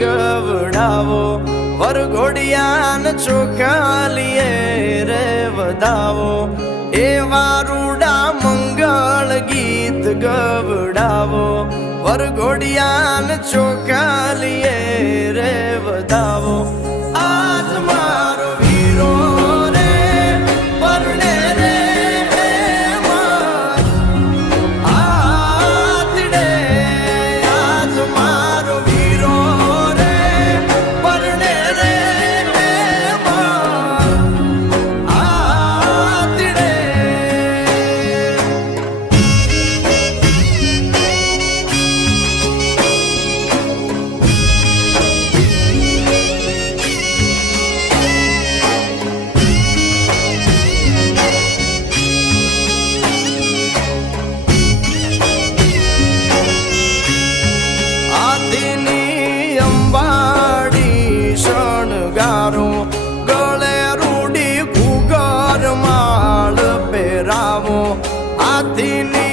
ગવડાવો વરઘોડિયાન ચોખાલીએ રે વધાવો એવા રૂડા મંગળ ગીત ગવડાવો વરઘોડિયાન ચોખાલીએ રે વધાવો આજ મારો વીરો રે પરણે રે આતડે આજ મારો વીરો રે પરણે રે આતડે ગળે રૂડી ઘૂગર માળ પહેરાવો હાથીની